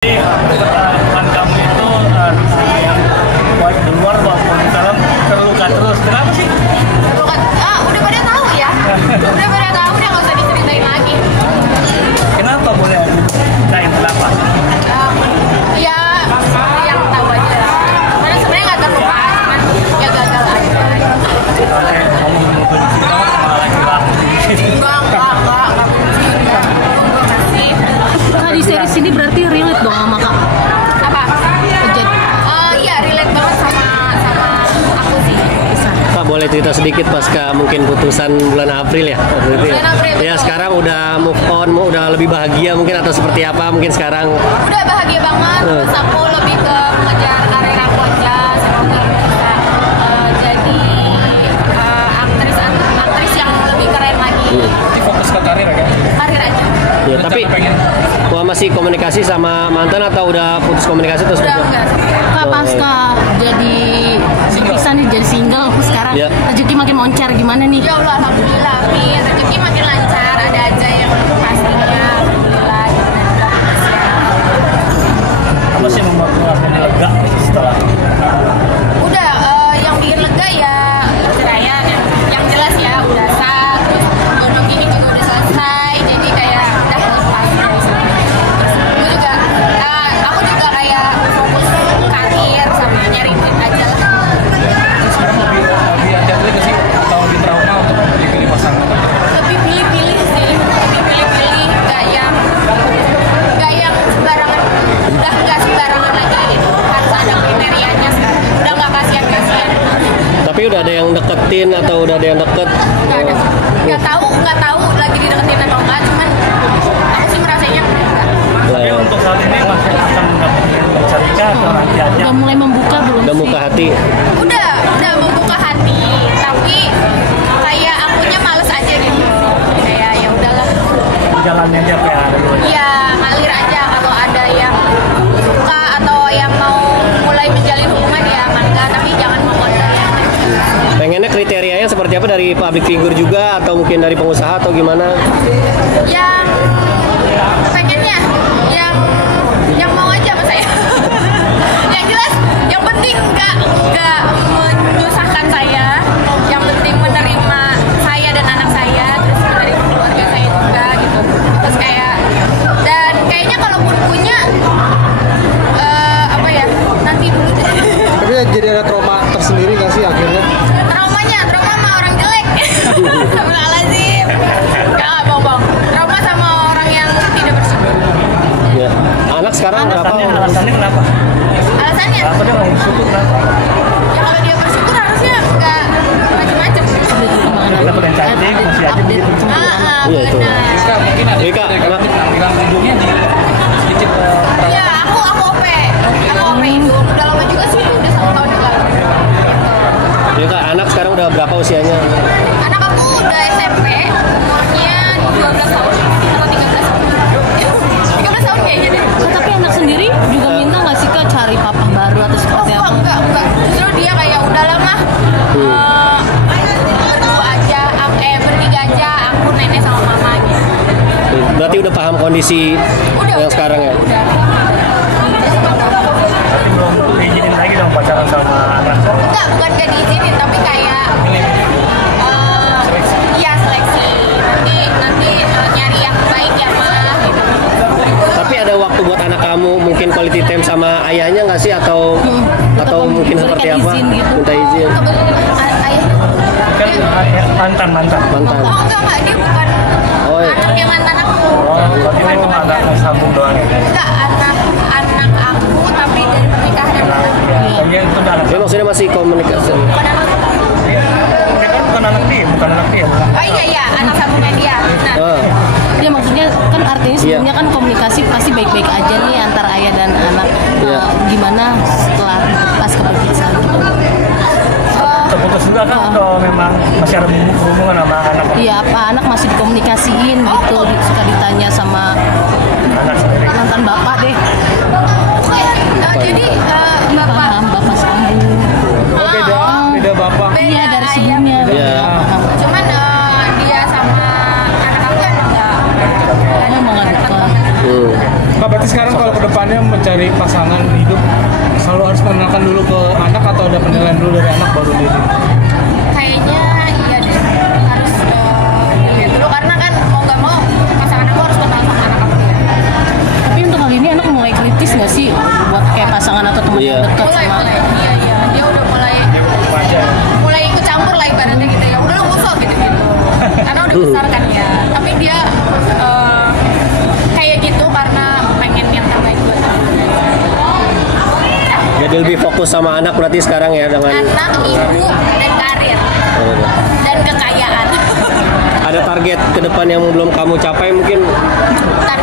Teman kamu itu baik di luar maupun di dalam terluka terus. Kenapa sih? Terluka? Udah pada tahu ya. Udah pada tahu, udah nggak usah diceritain lagi. Kenapa boleh diceritain kenapa? Ya yang tahu aja lah. Karena sebenarnya nggak terluka, cuman ya gagal aja. Kamu menuntut cinta sama laki-laki? Enggak masih. Kak, di series ini berarti relate dong sama Kak? Apa? Iya relate banget sama aku sih. Pak, boleh cerita sedikit pasca mungkin putusan bulan April ya? Bulan April, Ya betul. sekarang udah move on, udah lebih bahagia mungkin atau seperti apa mungkin sekarang? Udah bahagia banget. Terus aku lebih ke mengejar karir aku aja. Semoga bisa jadi aktris yang lebih keren lagi. Jadi fokus ke karir ya? Karir aja. Ya, tapi wah, masih komunikasi sama mantan atau udah putus komunikasi terus? Udah enggak. Kak, pasca jadi berpisah nih, jadi single sekarang, Ya. rezeki makin moncer gimana nih? Ya Allah, alhamdulillah, amin. Rezeki makin lancar, ada aja yang pastinya. Alhamdulillah, Apa sih yang membuat kamu lega setelah? udah yang bikin lega ya perceraian yang jelas ya udah sah, terus donor gini juga udah selesai, jadi kayak udah lepas dari sini. Terus gue juga aku juga kayak fokus karir sama nyari duit aja lah. Sekarang lebih hati-hati nggak sih? Atau lebih trauma untuk pilih pasangan? Lebih pilih-pilih sih, lebih pilih-pilih, nggak yang sembarangan, udah nggak sembarangan lagi, itu harus ada kriterianya sekarang, udah nggak kasihan-kasihan. Tapi udah ada yang deketin atau udah ada yang deket? Nggak ada, nggak tahu lagi dideketin atau enggak, cuman aku sih merasanya enggak. Tapi untuk saat ini masih akan mendapatkan cerita atau nanti aja? Udah mulai membuka belum Udah sih? muka hati? Udah membuka hati, tapi kayak akunya males aja gitu, kayak ya udahlah, Jalannya aja kayak ada dulu. ya ngalir aja. Kalau ada yang suka atau yang mau mulai menjalin hubungan ya mangga, tapi jangan memodal. Pengennya kriterianya seperti apa, dari public figure juga atau mungkin dari pengusaha atau gimana? Yang pengennya yang mau aja sama saya. Yang jelas, yang penting nggak menyusahkan saya, yang penting menerima saya dan anak saya, terus menerima keluarga saya juga gitu. Terus kayak, dan kayaknya kalaupun punya apa ya, nanti dulu deh. Tapi jadi ada trauma tersendiri nggak sih akhirnya? Trauma sama orang jelek. Astagfirullahaladzim. Nggak, bohong. Trauma sama orang yang tidak bersyukur. Ya. Anak sekarang berapa? Alasannya kenapa? Alasannya? Apa dia nggak bersyukur kenapa? Ya kalau dia bersyukur harusnya nggak macem-macem. Kita pengen cantik, masih aja begitu. Iya, itu. Benar. Mungkin ada Iya, Kak. tampilan hidungnya di sedikit Iya, aku OP hidung. Udah lama juga sih, itu udah 1 tahun yang lalu. Ya Kak, anak sekarang udah berapa usianya? Anak aku udah SMP, umurnya 12 tahun atau 13 tahun. 13 tahun kayaknya deh. Kak, tapi anak sendiri juga minta nggak sih Kak cari papa baru atau seperti apa? Enggak. Justru dia kayak udah lama berdua aja, bertiga aja, aku nenek sama mama gitu. Berarti udah paham kondisi yang sekarang ya? Udah. tapi belum diizinin lagi dong pacaran sama anak. Enggak, bukan gak diizinin, tapi kayak iya seleksi. Nanti nyari yang baik ya mah gitu. Tapi ada waktu buat anak kamu mungkin quality time sama ayahnya nggak sih, atau mungkin seperti berikan apa? izin gitu. Minta izin. Kebetulan ayah Kan mantan. Mantan. enggak, dia bukan Oh, iya. anak yang mantan aku. Oh, berarti ini memang ada sambung doang ya? Enggak, anak aku tapi dari pernikahan yang bukan. Oh iya, itu udah anak. Dia maksudnya masih komunikasi. Bukan anak aku. Dia kan bukan anak dia. Oh iya, anak sambungnya dia. Nah, Oh, Dia maksudnya kan artinya sebelumnya kan komunikasi pasti baik-baik aja nih antara ayah dan anak. Iya. Gimana setelah pas keperpisahan gitu? Terputus juga kan kalau memang masih ada hubungan sama anak Iya, apa anak masih dikomunikasiin gitu, suka ditanya sama sendiri. mantan bapak deh. jadi bapak Paham, bapak sambung. Beda bapak. Iya, dari ayah. sebelumnya. Iya. Paham. Cuman dia sama anak aku kan enggak. Emang nggak dekat. hmm. Kak, berarti sekarang kalau kedepannya mencari pasangan hidup selalu harus mengenalkan dulu ke anak atau ada penilaian dulu dari anak baru diri? Kayaknya iya deh, harus dilihat dulu karena kan mau nggak mau pasangan aku harus kenal sama anak aku. Tapi untuk kali ini anak mulai kritis nggak sih buat kayak pasangan atau teman Iya. yang dekat Mulai, sama iya dia udah mulai ikut campur lah ibaratnya gitu ya. Udah nggak usah gitu karena udah besar kan ya. Tapi dia kayak gitu karena pengen yang terbaik buat aku. Jadi lebih fokus sama anak berarti sekarang ya dengan Anak, ibu, dan karir dan kekayaan. ada target ke depan yang belum kamu capai mungkin. Target